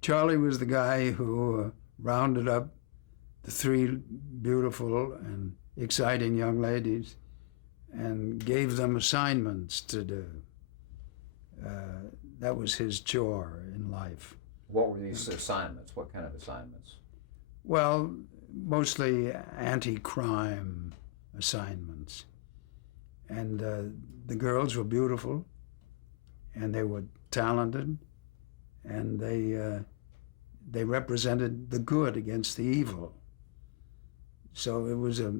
Charlie was the guy who rounded up the three beautiful and exciting young ladies and gave them assignments to do. That was his chore in life. What were these assignments? What kind of assignments? Well, mostly anti-crime assignments. And the girls were beautiful, and they were talented, and they represented the good against the evil. So it was a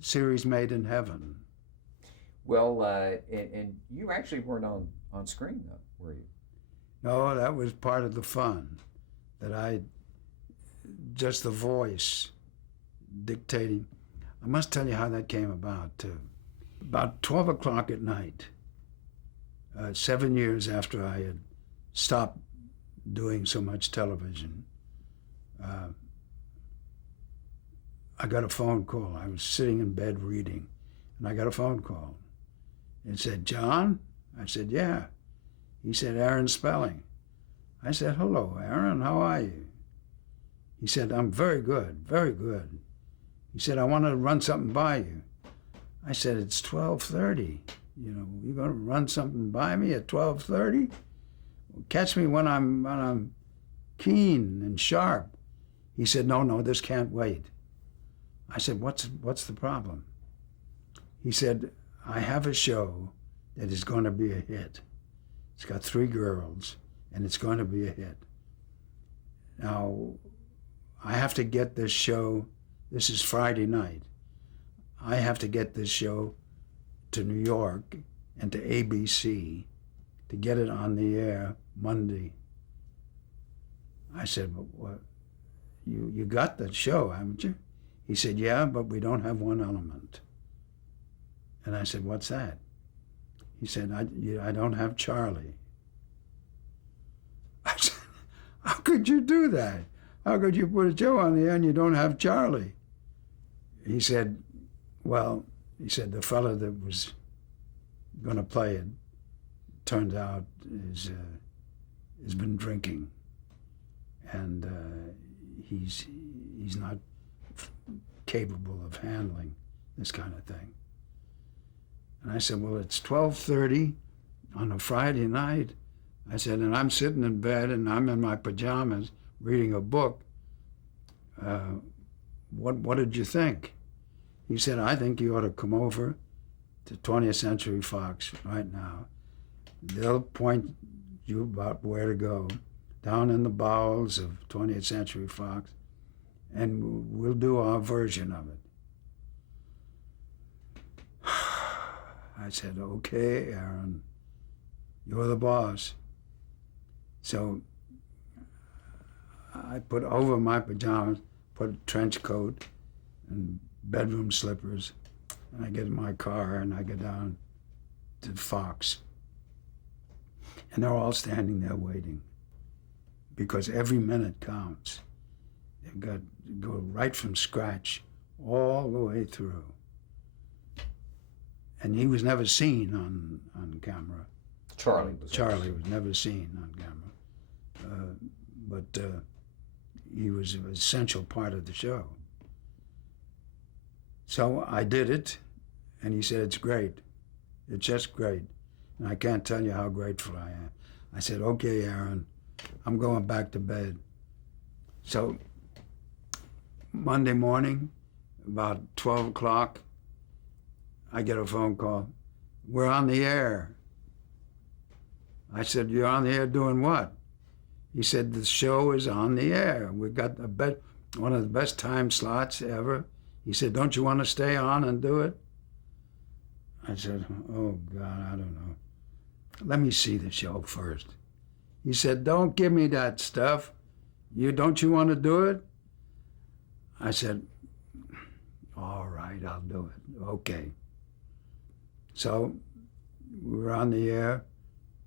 series made in heaven. Well, and you actually weren't on screen, though, were you? No, that was part of the fun, that just the voice dictating. I must tell you how that came about, too. About 12 o'clock at night, 7 years after I had stopped doing so much television, I got a phone call. I was sitting in bed reading, and I got a phone call. It said, "John?" I said, "Yeah." He said, "Aaron Spelling." I said, "Hello, Aaron, how are you?" He said, "I'm very good, very good." He said, "I want to run something by you." I said, "It's 12:30. You're going to run something by me at 12:30? Catch me when I'm keen and sharp." He said, No, this can't wait." I said, What's the problem?" He said, "I have a show that is going to be a hit. It's got 3 girls, and it's going to be a hit. Now, I have to get this show. This is Friday night. I have to get this show to New York and to ABC to get it on the air Monday." I said, "But what? You got the show, haven't you?" He said, "Yeah, but we don't have one element." And I said, "What's that?" He said, I don't have Charlie." I said, "How could you do that? How could you put a show on the air and you don't have Charlie?" He said, the fellow that was going to play it, turned out has been drinking, and he's not capable of handling this kind of thing. And I said, "Well, it's 12:30 on a Friday night." I said, "And I'm sitting in bed and I'm in my pajamas reading a book. What did you think?" He said, "I think you ought to come over to 20th Century Fox right now. They'll point you about where to go, down in the bowels of 20th Century Fox, and we'll do our version of it." I said, "Okay, Aaron, you're the boss." So I put over my pajamas, put a trench coat and bedroom slippers, and I get in my car and I get down to Fox. And they're all standing there waiting, because every minute counts. They've got to go right from scratch all the way through. And he was never seen on camera. Charlie was never seen on camera. But he was an essential part of the show. So I did it, and he said, "It's great. It's just great. And I can't tell you how grateful I am." I said, "Okay, Aaron, I'm going back to bed." So Monday morning, about 12 o'clock, I get a phone call. "We're on the air." I said, "You're on the air doing what?" He said, "The show is on the air. We've got one of the best time slots ever." He said, "Don't you want to stay on and do it?" I said, "Oh, God, I don't know. Let me see the show first." He said, "Don't give me that stuff. Don't you want to do it?" I said, "All right, I'll do it. Okay." So we were on the air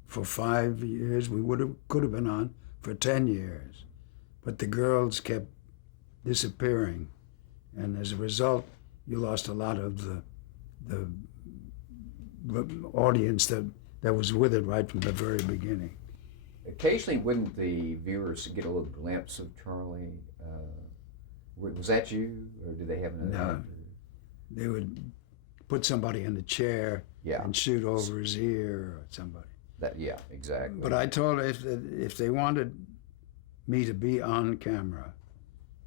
for 5 years. We could have been on for 10 years. But the girls kept disappearing. And as a result, you lost a lot of the audience that was with it right from the very beginning. occasionally, wouldn't the viewers get a little glimpse of Charlie? Was that you, or did they have another No. actor? They would put somebody in a chair Yeah. and shoot over his ear or somebody. Yeah, exactly. But I told her if they wanted me to be on camera,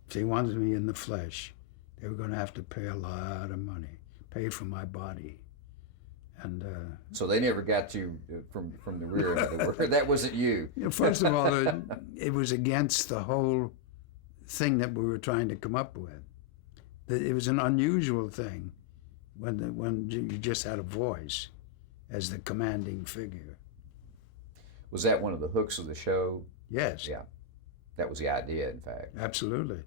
if they wanted me in the flesh, they were going to have to pay a lot of money, pay for my body. And so they never got you from the rear, in other words. That wasn't you. first of all, it was against the whole thing that we were trying to come up with. It was an unusual thing when you just had a voice as the commanding figure. Was that one of the hooks of the show? Yes. Yeah, that was the idea, in fact. Absolutely.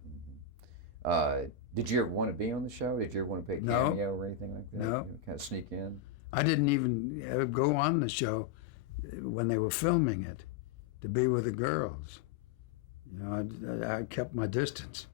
Did you ever want to be on the show? Did you ever want to play a No. cameo or anything like that? No. Kind of sneak in? I didn't even go on the show when they were filming it to be with the girls. I kept my distance.